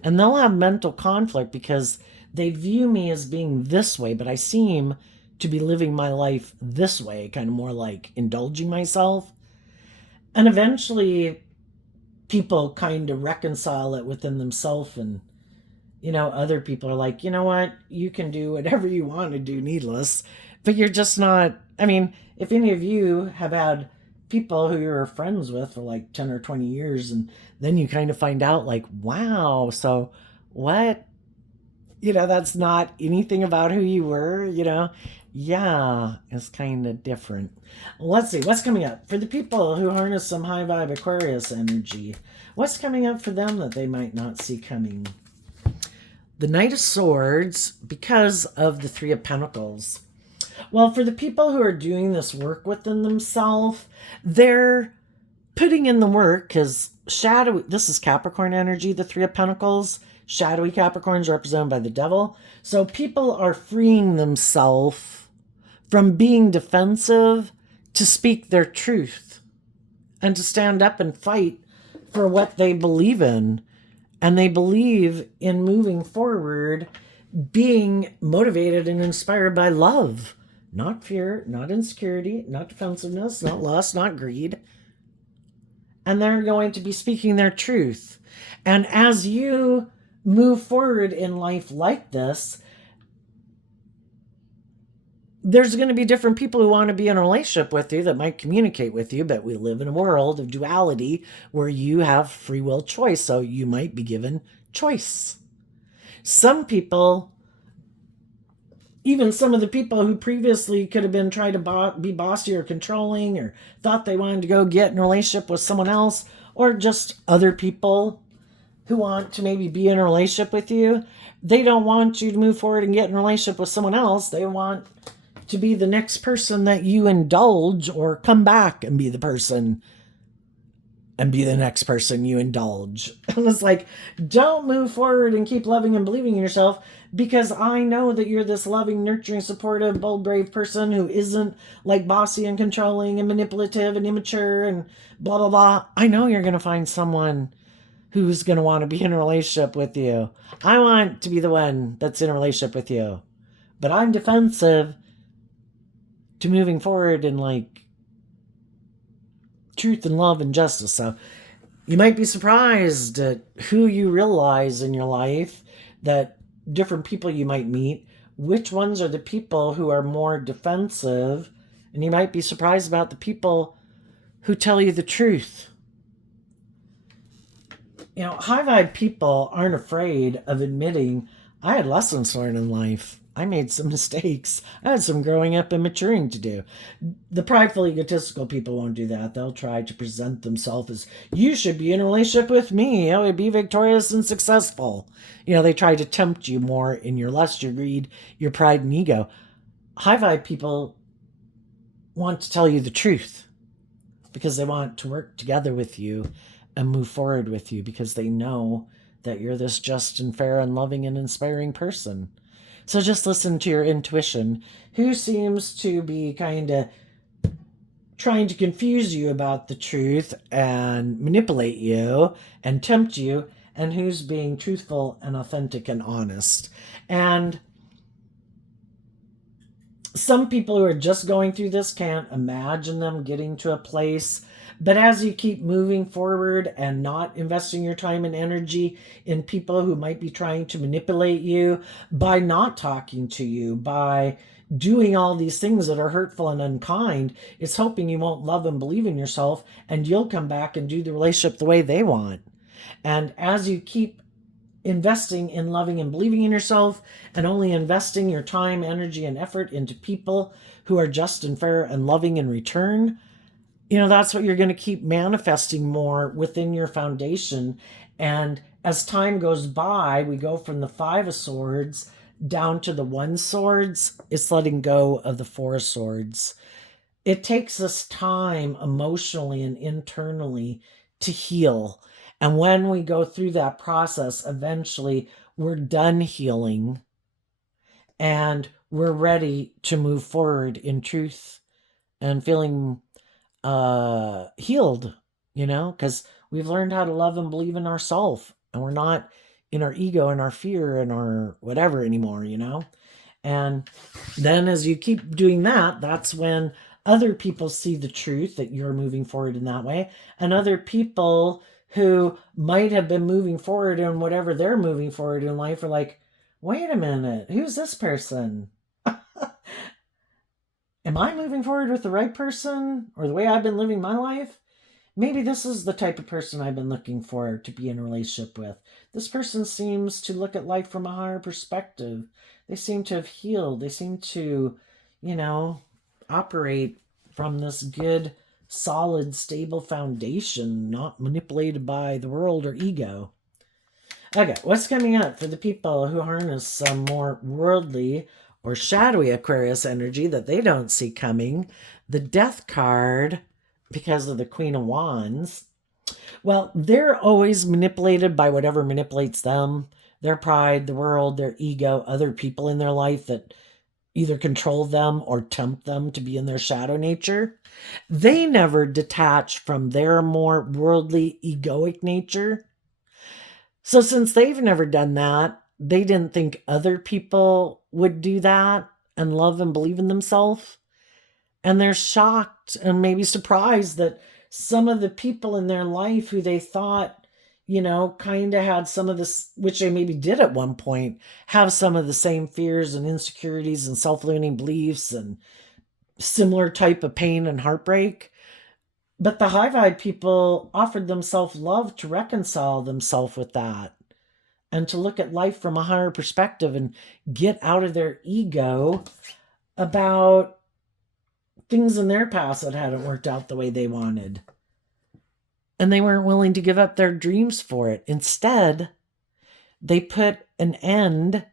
And they'll have mental conflict because they view me as being this way, but I seem to be living my life this way, kind of more like indulging myself. And eventually people kind of reconcile it within themselves, and other people are like, you know what, you can do whatever you want to do, needless, but you're just not. I mean, if any of you have had people who you're friends with for like 10 or 20 years, and then you kind of find out like, wow, so what, that's not anything about who you were, yeah, it's kind of different. Let's see what's coming up for the people who harness some high vibe Aquarius energy. What's coming up for them that they might not see coming? The Knight of Swords, because of the Three of Pentacles. Well, for the people who are doing this work within themselves, they're putting in the work, because this is Capricorn energy, the Three of Pentacles. Shadowy Capricorns represented by the devil. So people are freeing themselves from being defensive to speak their truth and to stand up and fight for what they believe in. And they believe in moving forward, being motivated and inspired by love, not fear, not insecurity, not defensiveness, not lust, not greed. And they're going to be speaking their truth. And as you move forward in life like this, there's going to be different people who want to be in a relationship with you that might communicate with you, but we live in a world of duality where you have free will choice, so you might be given choice. Some people, even some of the people who previously could have been trying to be bossy or controlling, or thought they wanted to go get in a relationship with someone else, or just other people who want to maybe be in a relationship with you, they don't want you to move forward and get in a relationship with someone else. They want to be the next person that you indulge, or come back and be the person and be the next person you indulge. And it's like, don't move forward and keep loving and believing in yourself, because I know that you're this loving, nurturing, supportive, bold, brave person who isn't like bossy and controlling and manipulative and immature and blah, blah, blah. I know you're going to find someone who's going to want to be in a relationship with you. I want to be the one that's in a relationship with you. But I'm defensive to moving forward in like truth and love and justice. So you might be surprised at who you realize in your life, that different people you might meet, which ones are the people who are more defensive. And you might be surprised about the people who tell you the truth. high vibe people aren't afraid of admitting I had lessons to learn in life. I made some mistakes. I had some growing up and maturing to do. The prideful, egotistical people won't do that. They'll try to present themselves as, you should be in a relationship with me. I would be victorious and successful. They try to tempt you more in your lust, your greed, your pride, and ego. High vibe people want to tell you the truth because they want to work together with you and move forward with you because they know that you're this just and fair and loving and inspiring person. So just listen to your intuition, who seems to be kind of trying to confuse you about the truth and manipulate you and tempt you, and who's being truthful and authentic and honest. And some people who are just going through this can't imagine them getting to a place. But as you keep moving forward and not investing your time and energy in people who might be trying to manipulate you by not talking to you, by doing all these things that are hurtful and unkind, it's hoping you won't love and believe in yourself and you'll come back and do the relationship the way they want. And as you keep investing in loving and believing in yourself and only investing your time, energy, and effort into people who are just and fair and loving in return, that's what you're going to keep manifesting more within your foundation. And as time goes by, we go from the 5 of Swords down to the 1 Swords. It's letting go of the 4 of Swords. It takes us time emotionally and internally to heal. And when we go through that process, eventually we're done healing and we're ready to move forward in truth and feeling healed, because we've learned how to love and believe in ourselves, and we're not in our ego and our fear and our whatever anymore, And then as you keep doing that, that's when other people see the truth that you're moving forward in that way, and other people who might have been moving forward in whatever they're moving forward in life are like, wait a minute, who's this person? Am I moving forward with the right person or the way I've been living my life? Maybe this is the type of person I've been looking for to be in a relationship with. This person seems to look at life from a higher perspective. They seem to have healed. They seem to, operate from this good, solid, stable foundation, not manipulated by the world or ego. Okay, what's coming up for the people who harness some more worldly or shadowy Aquarius energy that they don't see coming? The Death card, because of the Queen of Wands. Well, they're always manipulated by whatever manipulates them. Their pride, the world, their ego, other people in their life that either control them or tempt them to be in their shadow nature. They never detach from their more worldly, egoic nature. So since they've never done that, they didn't think other people would do that and love and believe in themselves. And they're shocked and maybe surprised that some of the people in their life who they thought, kind of had some of this, which they maybe did at one point, have some of the same fears and insecurities and self-limiting beliefs and similar type of pain and heartbreak. But the high vibe people offered themselves love to reconcile themselves with that and to look at life from a higher perspective and get out of their ego about things in their past that hadn't worked out the way they wanted. And they weren't willing to give up their dreams for it. Instead, they put an end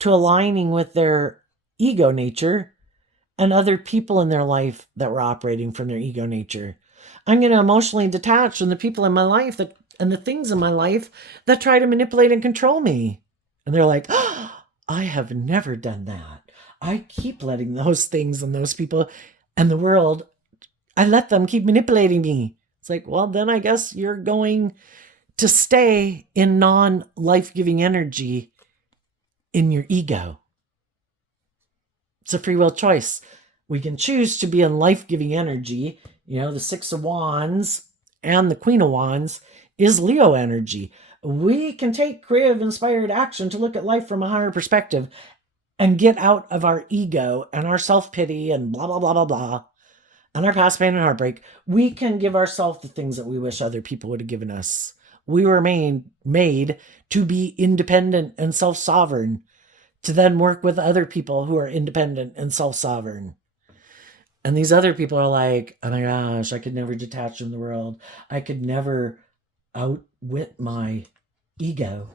to aligning with their ego nature and other people in their life that were operating from their ego nature. I'm going to emotionally detach from the people in my life and the things in my life that try to manipulate and control me. And they're like, oh, I have never done that. I keep letting those things and those people and the world, I let them keep manipulating me. It's like, well, then I guess you're going to stay in non-life-giving energy in your ego. It's a free will choice. We can choose to be in life-giving energy. The 6 of Wands and the Queen of Wands is Leo energy. We can take creative, inspired action to look at life from a higher perspective and get out of our ego and our self-pity and blah, blah, blah, blah, blah, and our past pain and heartbreak. We can give ourselves the things that we wish other people would have given us. We were made to be independent and self-sovereign, to then work with other people who are independent and self-sovereign. And these other people are like, oh my gosh, I could never detach from the world. I could never outwit my ego.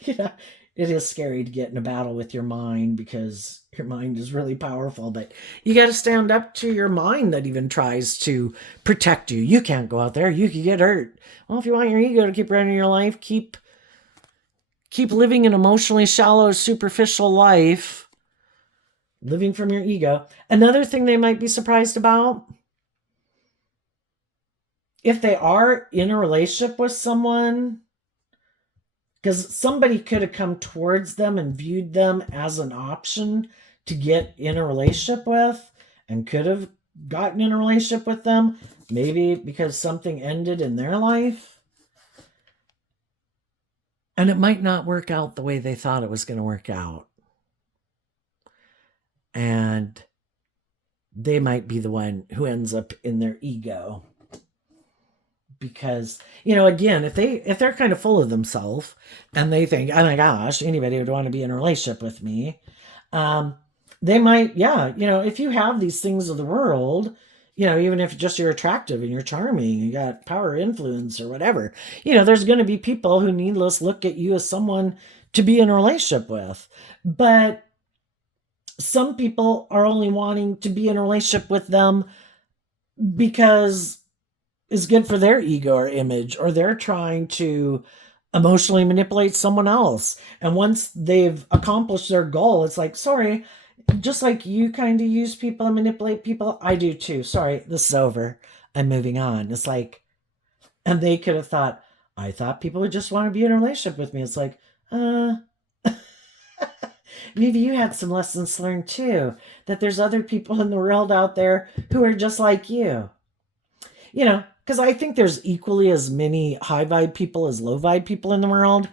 You know, it is scary to get in a battle with your mind because your mind is really powerful, but you got to stand up to your mind that even tries to protect you. You can't go out there. You could get hurt. Well, if you want your ego to keep running your life, keep living an emotionally shallow, superficial life, living from your ego. Another thing they might be surprised about, if they are in a relationship with someone, because somebody could have come towards them and viewed them as an option to get in a relationship with, and could have gotten in a relationship with them, maybe because something ended in their life. And it might not work out the way they thought it was going to work out. And they might be the one who ends up in their ego. Because, again, if they're kind of full of themselves and they think, oh my gosh, anybody would want to be in a relationship with me, they might, if you have these things of the world, even if just you're attractive and you're charming, you got power, influence, or whatever, there's going to be people who needless look at you as someone to be in a relationship with. But some people are only wanting to be in a relationship with them because is good for their ego or image, or they're trying to emotionally manipulate someone else. And once they've accomplished their goal, it's like, sorry, just like you kind of use people and manipulate people, I do too. Sorry, this is over. I'm moving on. It's like, and they could have thought, I thought people would just want to be in a relationship with me. It's like, maybe you had some lessons learned too, that there's other people in the world out there who are just like you. Because I think there's equally as many high vibe people as low vibe people in the world.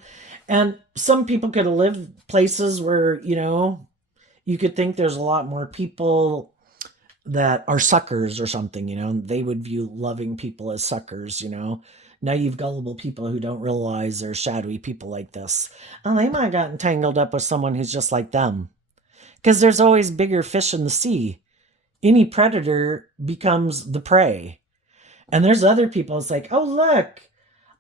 And some people could have lived places where, you could think there's a lot more people that are suckers or something, they would view loving people as suckers, naive, gullible people who don't realize they're shadowy people like this. And they might have gotten tangled up with someone who's just like them. Because there's always bigger fish in the sea. Any predator becomes the prey. And there's other people, it's like, oh, look,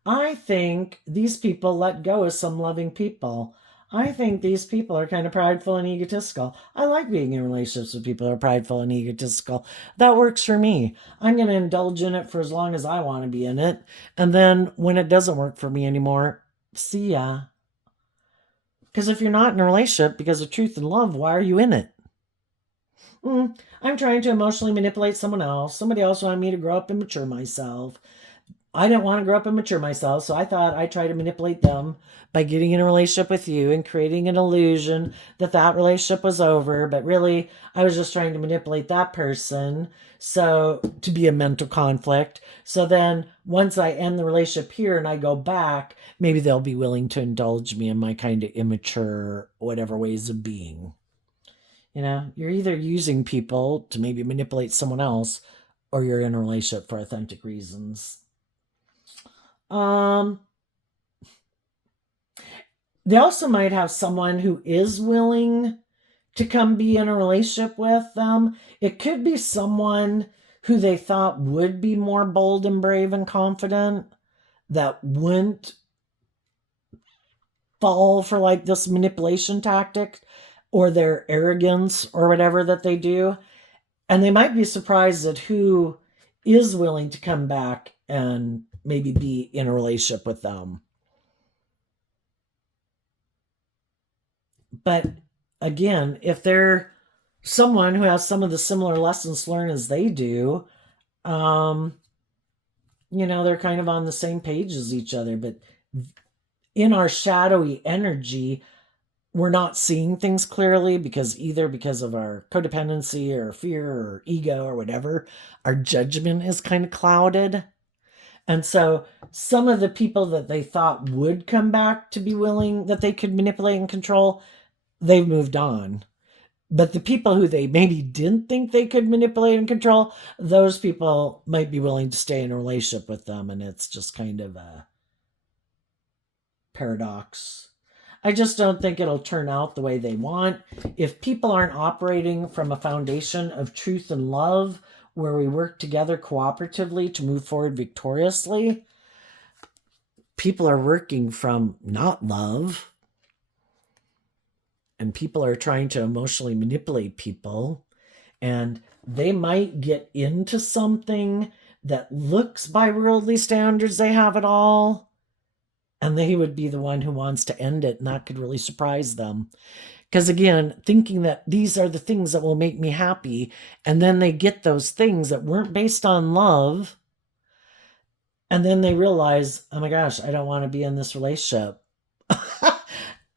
I think these people let go of some loving people. I think these people are kind of prideful and egotistical. I like being in relationships with people who are prideful and egotistical. That works for me. I'm going to indulge in it for as long as I want to be in it. And then when it doesn't work for me anymore, see ya. Because if you're not in a relationship because of truth and love, why are you in it? I'm trying to emotionally manipulate someone else. Somebody else wanted me to grow up and mature myself. I didn't want to grow up and mature myself, so I thought I'd try to manipulate them by getting in a relationship with you and creating an illusion that relationship was over. But really, I was just trying to manipulate that person to be a mental conflict. So then once I end the relationship here and I go back, maybe they'll be willing to indulge me in my kind of immature, whatever ways of being. You're either using people to maybe manipulate someone else, or you're in a relationship for authentic reasons. They also might have someone who is willing to come be in a relationship with them. It could be someone who they thought would be more bold and brave and confident, that wouldn't fall for like this manipulation tactic or their arrogance or whatever that they do. And they might be surprised at who is willing to come back and maybe be in a relationship with them. But again, if they're someone who has some of the similar lessons learned as they do, they're kind of on the same page as each other. But in our shadowy energy, we're not seeing things clearly because of our codependency or fear or ego or whatever, our judgment is kind of clouded. And so some of the people that they thought would come back to be willing, that they could manipulate and control, they've moved on. But the people who they maybe didn't think they could manipulate and control, those people might be willing to stay in a relationship with them. And it's just kind of a paradox. I just don't think it'll turn out the way they want. If people aren't operating from a foundation of truth and love, where we work together cooperatively to move forward victoriously, people are working from not love, and people are trying to emotionally manipulate people, and they might get into something that looks by worldly standards they have it all, and they would be the one who wants to end it, and that could really surprise them. Because again, thinking that these are the things that will make me happy, and then they get those things that weren't based on love, and then they realize, oh my gosh, I don't want to be in this relationship.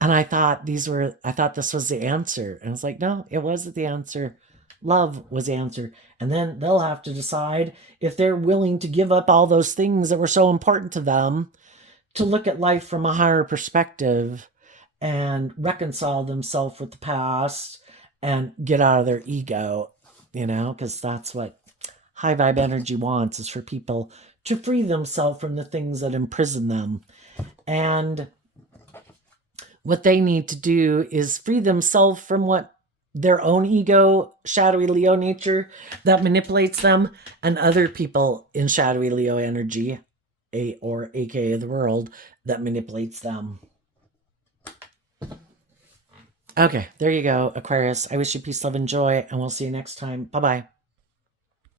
And I thought this was the answer. And it's like, no, it wasn't the answer. Love was the answer. And then they'll have to decide if they're willing to give up all those things that were so important to them to look at life from a higher perspective and reconcile themselves with the past and get out of their ego, because that's what high vibe energy wants, is for people to free themselves from the things that imprison them. And what they need to do is free themselves from what their own ego, shadowy Leo nature, that manipulates them, and other people in shadowy Leo energy, or aka the world, that manipulates them. Okay, there you go, Aquarius. I wish you peace, love, and joy, and we'll see you next time. Bye-bye.